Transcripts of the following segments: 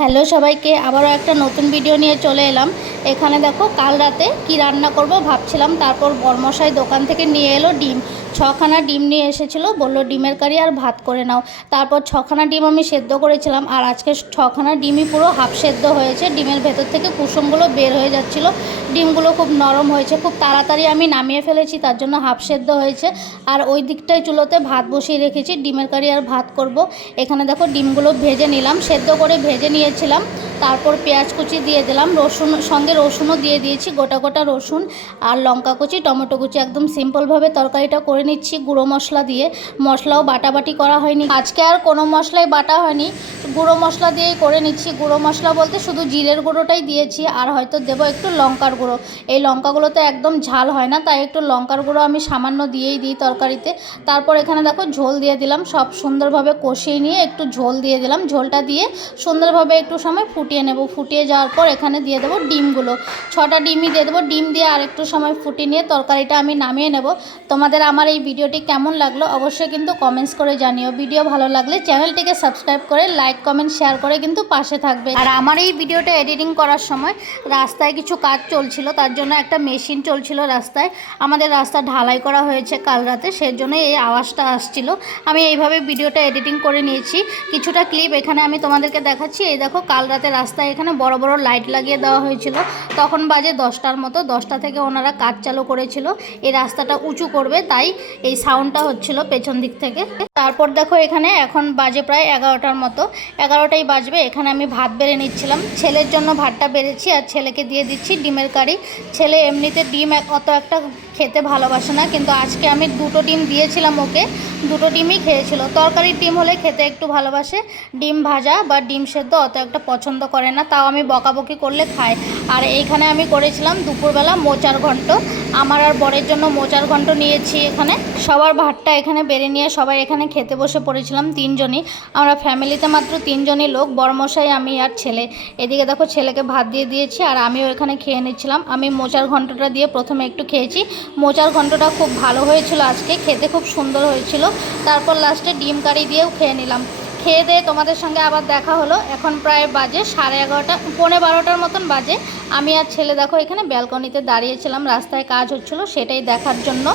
Hello সবাইকে, আবারও একটা নতুন ভিডিও নিয়ে চলে এলাম। এখানে দেখো, কাল রাতে কি রান্না করব ভাবছিলাম, তারপর বর্মশাই দোকান থেকে নিয়ে এলো ডিম। ছখানা ডিম নিয়ে এসেছিল, বলল, ডিমের কারি আর ভাত করে নাও। তারপর ছখানা ডিম আমি সেদ্ধ করেছিলাম, আর আজকে ছখানা ডিমই পুরো হাফ সেদ্ধ হয়েছে। ডিমের ভেতর থেকে কুসুমগুলো বের হয়ে যাচ্ছিল। ডিমগুলো খুব নরম হয়েছে, খুব তাড়াতাড়ি আমি নামিয়ে ফেলেছি, তার জন্য হাফ সেদ্ধ হয়েছে। আর ওই দিকটায় চুলোতে ভাত বসিয়ে রেখেছি, ডিমের কারি আর ভাত করব। এখানে দেখো, ডিমগুলো ভেজে নিলাম, সেদ্ধ করে ভেজে নিয়েছিলাম। তারপর পেঁয়াজ কুচি দিয়ে দিলাম, রসুন, সঙ্গে রসুনও দিয়ে দিয়েছি, গোটা গোটা রসুন আর লঙ্কা কুচি, টমেটো কুচি, একদম সিম্পলভাবে তরকারিটা করে নিচ্ছি গুঁড়ো মশলা দিয়ে। মশলাও বাটাবাটি করা হয়নি। আজকে আর কোনো মশলাই বাটা হয়নি। গুঁড়ো মশলা দিয়েই করে নিচ্ছি। গুঁড়ো মশলা বলতে শুধু জিরের গুঁড়োটাই দিয়েছি আর হয়তো দেবো একটু লঙ্কার গুঁড়ো। এই লঙ্কাগুলোতে একদম ঝাল হয় না, তাই একটু লঙ্কার গুঁড়ো আমি সামান্য দিয়েই দিই তরকারিতে। তারপর এখানে দেখো ঝোল দিয়ে দিলাম, সব সুন্দরভাবে কষিয়ে নিয়ে একটু ঝোল দিয়ে দিলাম। ঝোলটা দিয়ে সুন্দরভাবে একটু সময় ফুটিয়ে নেব। ফুটিয়ে যাওয়ার পর এখানে দিয়ে দেবো ডিমগুলো। ছটা ডিমই দিয়ে দেবো। ডিম দিয়ে আর একটু সময় ফুটিয়ে নিয়ে তরকারিটা আমি নামিয়ে নেব। তোমাদের আমার এই ভিডিওটি কেমন লাগল অবশ্যই কিন্তু কমেন্টস করে জানিও। ভিডিও ভালো লাগলে চ্যানেলটিকে সাবস্ক্রাইব করে লাইক কমেন্ট শেয়ার করে কিন্তু পাশে থাকবে। আর আমার এই ভিডিওটা এডিটিং করার সময় রাস্তায় কিছু কাজ চলছিল, তার জন্য একটা মেশিন চলছিল রাস্তায়। আমাদের রাস্তা ঢালাই করা হয়েছে কাল রাতে সেই জন্য এই আওয়াজটা আসছিল। আমি এইভাবে ভিডিওটা এডিটিং করে নিয়েছি। কিছুটা ক্লিপ এখানে আমি তোমাদেরকে দেখাচ্ছি। এই দেখো, কাল রাতে রাস্তায় এখানে বড় বড় লাইট লাগিয়ে দেওয়া হয়েছিল। তখন বাজে দশটার মতো, দশটা থেকে ওনারা কাজ চালু করেছিল। এই রাস্তাটা উঁচু করবে, তাই এই সাউন্ডটা হচ্ছিল পেছন দিক থেকে। তারপর দেখো এখানে এখন বাজে প্রায় এগারোটার মতো। এগারোটাই বাজবে, এখানে আমি ভাত বেড়ে নিচ্ছিলাম। ছেলের জন্য ভাতটা বেড়েছি আর ছেলেকে দিয়ে দিচ্ছি ডিমের কারি। ছেলে এমনিতে ডিম অত একটা খেতে ভালোবাসে না, কিন্তু আজকে আমি দুটো ডিম দিয়েছিলাম ওকে। দুটো ডিমই খেয়েছিল। তরকারির ডিম হলে খেতে একটু ভালোবাসে। ডিম ভাজা বা ডিম সেদ্ধ অত একটা পছন্দ করে না, তাও আমি বকাবকি করলে খায়। আর এইখানে আমি করেছিলাম দুপুরবেলা মোচার ঘন্ট। আমার আর বরের জন্য মোচার ঘন্ট নিয়েছি এখানে। সবার ভাতটা এখানে বেড়ে নিয়ে সবাই এখানে খেতে বসে পড়েছিলাম তিনজনই। আমরা ফ্যামিলিতে মাত্র তিনজনই লোক, বরমশাই, আমি আর ছেলে। এদিকে দেখো ছেলেকে ভাত দিয়ে দিয়েছি আর আমিও এখানে খেয়ে নিচ্ছিলাম। আমি মোচার ঘন্টটা দিয়ে প্রথমে একটু খেয়েছি। মোচার ঘন্টটা খুব ভালো হয়েছিল আজকে, খেতে খুব সুন্দর হয়েছিল। তারপর লাস্টে ডিম কারি দিয়েও খেয়ে নিলাম। খেয়ে দিয়ে তোমাদের সঙ্গে আবার দেখা হলো। এখন প্রায় বাজে সাড়ে এগারোটা, পৌনে বারোটার মতন বাজে। আমি আর ছেলে দেখো এখানে ব্যালকনিতে দাঁড়িয়েছিলাম, রাস্তায় কাজ হচ্ছিল সেটাই দেখার জন্য।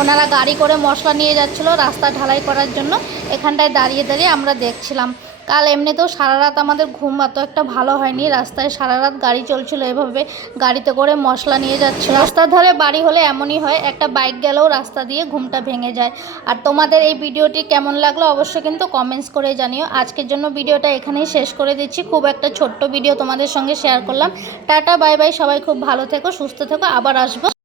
ওনারা গাড়ি করে মশলা নিয়ে যাচ্ছিল রাস্তা ঢালাই করার জন্য। এখানটায় দাঁড়িয়ে দাঁড়িয়ে আমরা দেখছিলাম। কাল এমনিতেও সারা রাত আমাদের ঘুম অত একটা ভালো হয়নি। রাস্তায় সারা রাত গাড়ি চলছিল এভাবে গাড়িতে করে মশলা নিয়ে যাচ্ছিল। রাস্তার ধারে বাড়ি হলে এমনই হয়, একটা বাইক গেলেও রাস্তা দিয়ে ঘুমটা ভেঙে যায়। আর তোমাদের এই ভিডিওটি কেমন লাগল অবশ্যই কিন্তু কমেন্টস করে জানিও। আজকের জন্য ভিডিওটা এখানেই শেষ করে দিচ্ছি। খুব একটা ছোট্ট ভিডিও তোমাদের সঙ্গে শেয়ার করলাম। টাটা বাই বাই সবাই খুব ভালো থেকো, সুস্থ থেকো। আবার আসব।